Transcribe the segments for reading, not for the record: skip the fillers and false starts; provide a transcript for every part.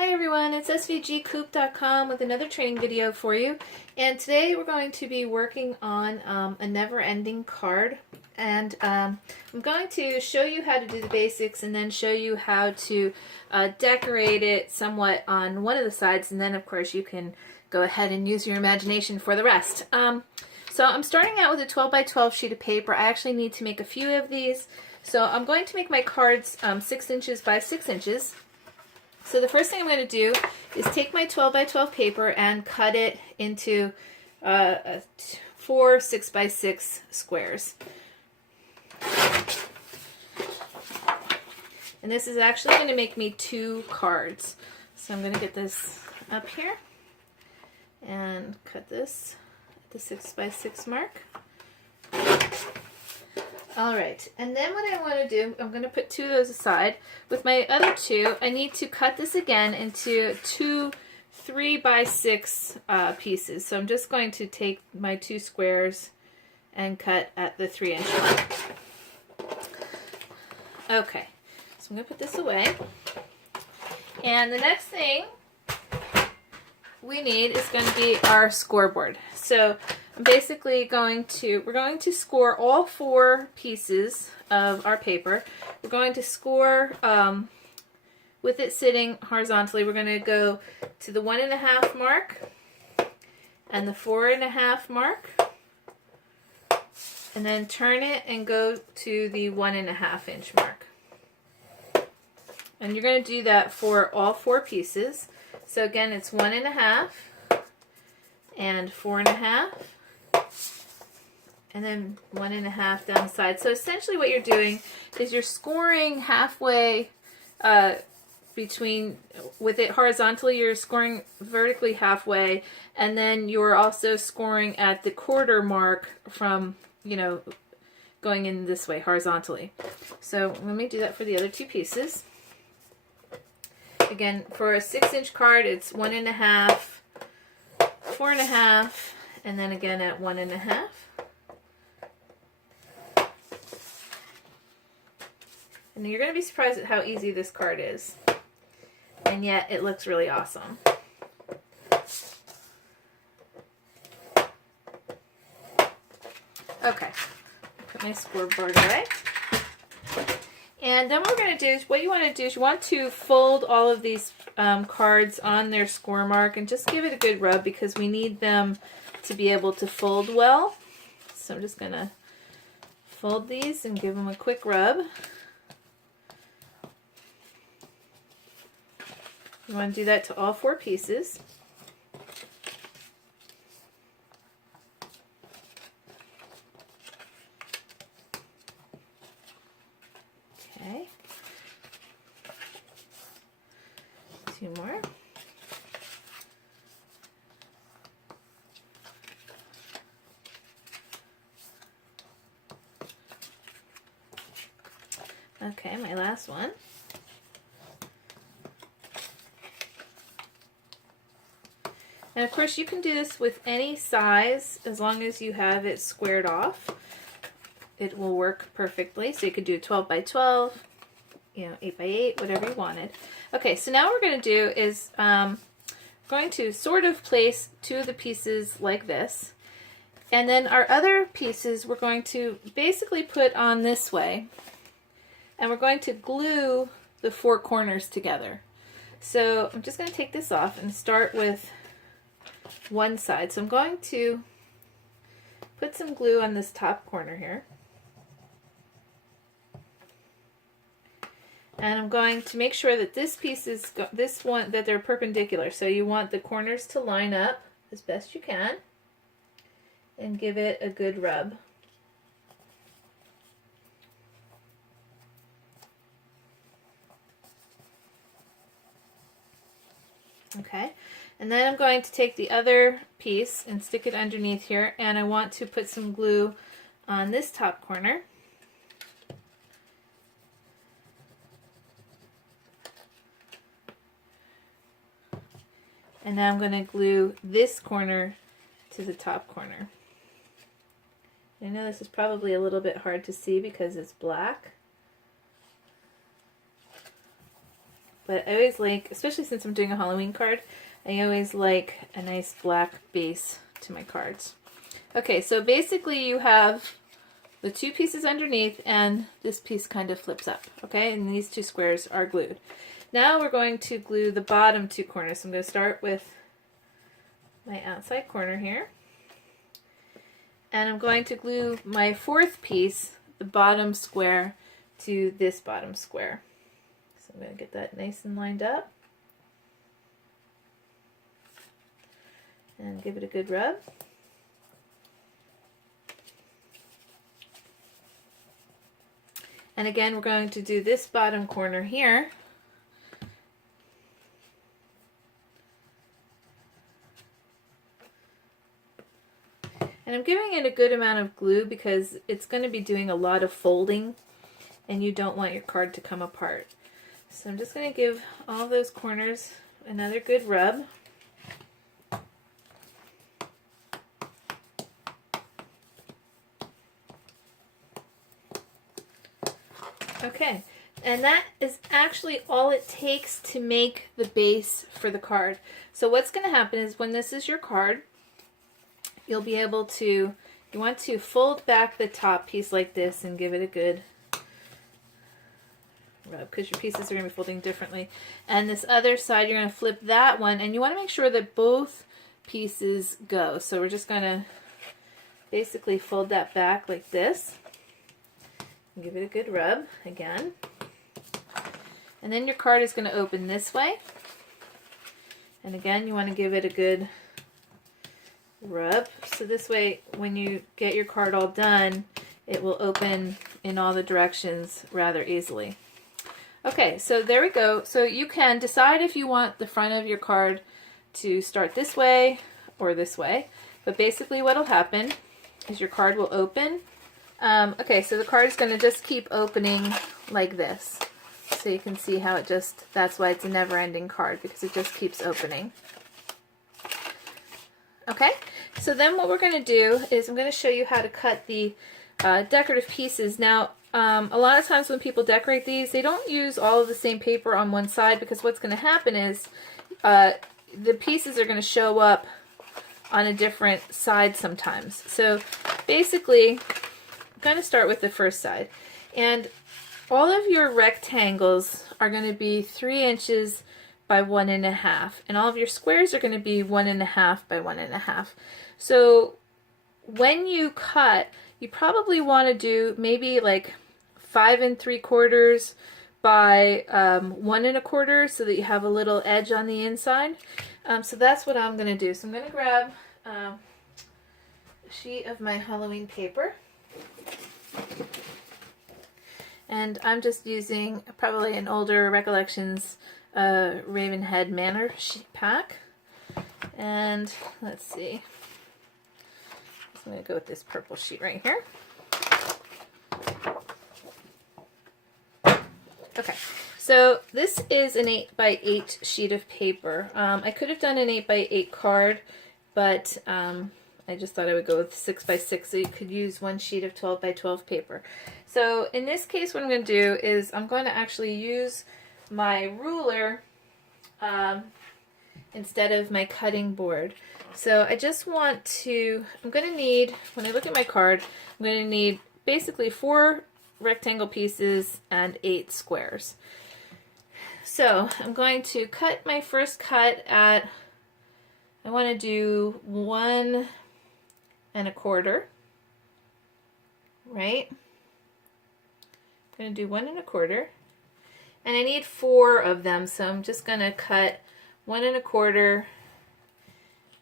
Hi everyone, it's svgcoop.com with another training video for you, and today we're going to be working on a never-ending card, and I'm going to show you how to do the basics and then show you how to decorate it somewhat on one of the sides, and then of course you can go ahead and use your imagination for the rest. So I'm starting out with a 12 by 12 sheet of paper. I actually need to make a few of these, so I'm going to make my cards 6 inches by 6 inches. So the first thing I'm going to do is take my 12 by 12 paper and cut it into 4 6 by 6 squares. And this is actually going to make me 2 cards. So I'm going to get this up here and cut this at the 6 by 6 mark. Alright, and then what I want to do, I'm going to put 2 of those aside. With my other 2, I need to cut this again into 2 3 by 6 pieces. So I'm just going to take my 2 squares and cut at the 3-inch mark. Okay, so I'm going to put this away. And the next thing we need is going to be our scoreboard. So I'm basically we're going to score all 4 pieces of our paper. We're going to score with it sitting horizontally. We're going to go to the 1.5 mark and the 4.5 mark, and then turn it and go to the 1.5 inch mark. And you're going to do that for all 4 pieces. So again, it's 1.5 and 4.5. and then 1.5 down the side. So essentially what you're doing is you're scoring halfway with it horizontally, you're scoring vertically halfway, and then you're also scoring at the quarter mark from, going in this way horizontally. So let me do that for the other 2 pieces. Again, for a 6-inch card, it's 1.5, 4.5, and then again at 1.5. And you're going to be surprised at how easy this card is. And yet it looks really awesome. Okay, put my scoreboard away. And then what we're going to do is, what you want to do is you want to fold all of these cards on their score mark and just give it a good rub, because we need them to be able to fold well. So I'm just going to fold these and give them a quick rub. You want to do that to all 4 pieces. Okay. 2 more. Okay, my last one. And of course you can do this with any size as long as you have it squared off. It will work perfectly. So you could do 12 by 12, 8 by 8, whatever you wanted. Okay, so now what we're going to do is going to sort of place 2 of the pieces like this. And then our other pieces we're going to basically put on this way. And we're going to glue the 4 corners together. So I'm just going to take this off and start with one side. So I'm going to put some glue on this top corner here. And I'm going to make sure that this piece is, that they're perpendicular. So you want the corners to line up as best you can and give it a good rub. Okay, and then I'm going to take the other piece and stick it underneath here, and I want to put some glue on this top corner. And now I'm going to glue this corner to the top corner. I know this is probably a little bit hard to see because it's black, but I always like, especially since I'm doing a Halloween card, I always like a nice black base to my cards. Okay, so basically you have the two pieces underneath and this piece kind of flips up, okay? And these two squares are glued. Now we're going to glue the bottom two corners. So I'm going to start with my outside corner here. And I'm going to glue my fourth piece, the bottom square, to this bottom square. So I'm going to get that nice and lined up. And give it a good rub. And again, we're going to do this bottom corner here. And I'm giving it a good amount of glue because it's going to be doing a lot of folding and you don't want your card to come apart. So I'm just going to give all those corners another good rub. Okay, and that is actually all it takes to make the base for the card. So what's going to happen is when this is your card, you'll be able to, you want to fold back the top piece like this and give it a good rub because your pieces are going to be folding differently. And this other side, you're going to flip that one and you want to make sure that both pieces go. So we're just going to basically fold that back like this. Give it a good rub again. And then your card is going to open this way. And again, you want to give it a good rub. So this way, when you get your card all done, it will open in all the directions rather easily. Okay, so there we go. So you can decide if you want the front of your card to start this way or this way. But basically what will happen is your card will open. Okay, so the card is going to just keep opening like this. So you can see how it just, that's why it's a never-ending card, because it just keeps opening. Okay, so then what we're going to do is I'm going to show you how to cut the decorative pieces. Now, a lot of times when people decorate these, they don't use all of the same paper on one side, because what's going to happen is the pieces are going to show up on a different side sometimes. So basically, I'm going to start with the first side. And all of your rectangles are going to be 3 inches by 1.5. And all of your squares are going to be 1.5 by 1.5. So when you cut, you probably want to do maybe like 5 3/4 by 1 1/4 so that you have a little edge on the inside. So that's what I'm going to do. So I'm going to grab a sheet of my Halloween paper. And I'm just using probably an older Recollections Ravenhead Manor sheet pack. And let's see. I'm going to go with this purple sheet right here. Okay, so this is an 8 by 8 sheet of paper. I could have done an 8 by 8 card, but I just thought I would go with 6 by 6 so you could use one sheet of 12 by 12 paper. So in this case what I'm going to do is I'm going to actually use my ruler instead of my cutting board. So I just want to, I'm going to need, when I look at my card, I'm going to need basically 4 rectangle pieces and 8 squares. So I'm going to cut my first cut at, I want to do 1 1/4, right? I'm going to do 1 1/4, and I need 4 of them, so I'm just going to cut 1 1/4,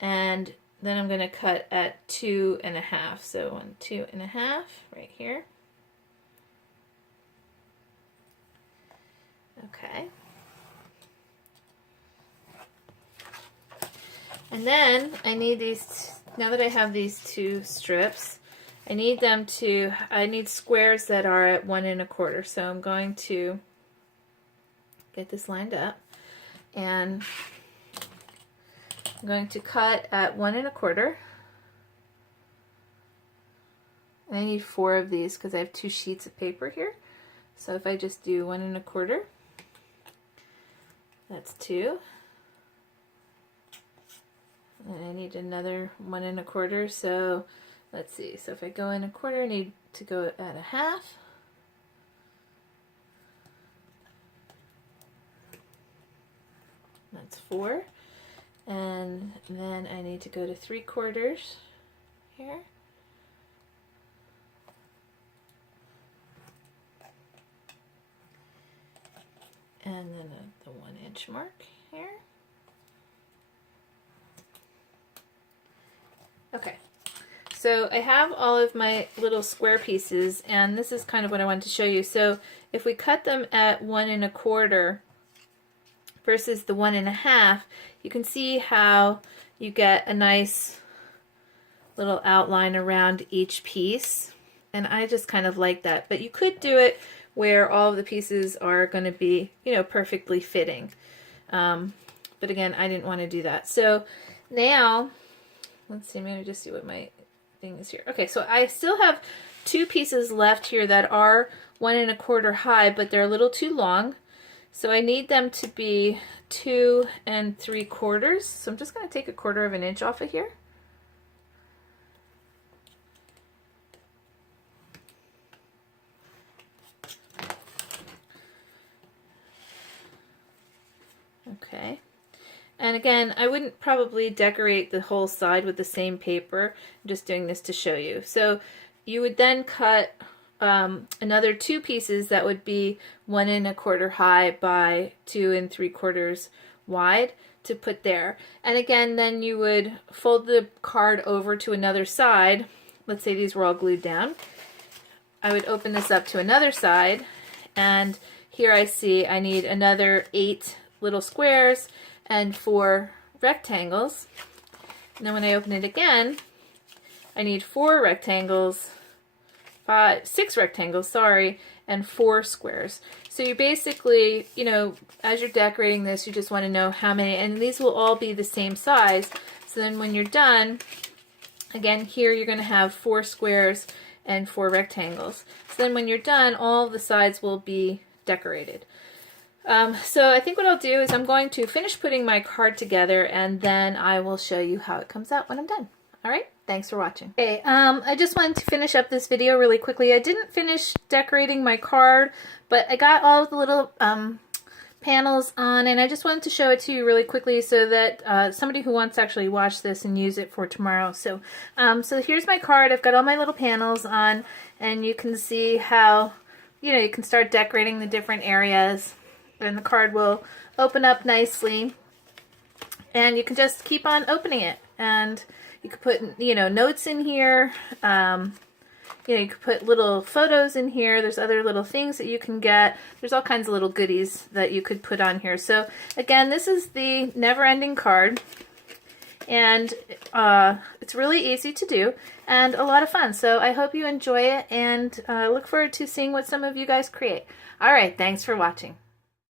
and then I'm going to cut at 2 1/2, so 1 2 1/2 right here. Okay. And then I need these, now that I have these 2 strips, I need them to, I need squares that are at 1 1/4. So I'm going to get this lined up and I'm going to cut at 1 1/4. And I need 4 of these because I have 2 sheets of paper here. So if I just do 1 1/4, That's 2. And I need another 1 1/4, so let's see. So if I go 1 1/4, I need to go at 1/2. That's 4. And then I need to go to 3/4 here. And then the 1 inch mark here. Okay, so I have all of my little square pieces, and this is kind of what I wanted to show you. So if we cut them at 1 1/4 versus the 1 1/2, you can see how you get a nice little outline around each piece, and I just kind of like that. But you could do it where all of the pieces are going to be, you know, perfectly fitting. But again, I didn't want to do that. So now, let's see, I'm going to just see what my thing is here. Okay, so I still have 2 pieces left here that are 1 1/4 high, but they're a little too long. So I need them to be 2 3/4. So I'm just going to take 1/4 of an inch off of here. Okay. And again, I wouldn't probably decorate the whole side with the same paper. I'm just doing this to show you. So you would then cut another 2 pieces that would be 1 1/4 high by 2 3/4 wide to put there. And again, then you would fold the card over to another side. Let's say these were all glued down. I would open this up to another side, and here I see I need another 8 little squares and 4 rectangles. And then when I open it again, I need 4 rectangles, 6 rectangles, sorry, and 4 squares. So you basically, you know, as you're decorating this, you just want to know how many, and these will all be the same size. So then when you're done, again, here you're going to have 4 squares and 4 rectangles. So then when you're done, all the sides will be decorated. So I think what I'll do is I'm going to finish putting my card together, and then I will show you how it comes out when I'm done. All right, thanks for watching. Okay, I just wanted to finish up this video really quickly. I didn't finish decorating my card, but I got all of the little panels on, and I just wanted to show it to you really quickly so that somebody who wants to actually watch this and use it for tomorrow. So, so here's my card. I've got all my little panels on, and you can see how, you know, you can start decorating the different areas. And the card will open up nicely, and you can just keep on opening it, and you could put, you know, notes in here. You know, you could put little photos in here. There's other little things that you can get. There's all kinds of little goodies that you could put on here. So again, this is the never-ending card, and it's really easy to do and a lot of fun. So I hope you enjoy it, and look forward to seeing what some of you guys create. All right, thanks for watching.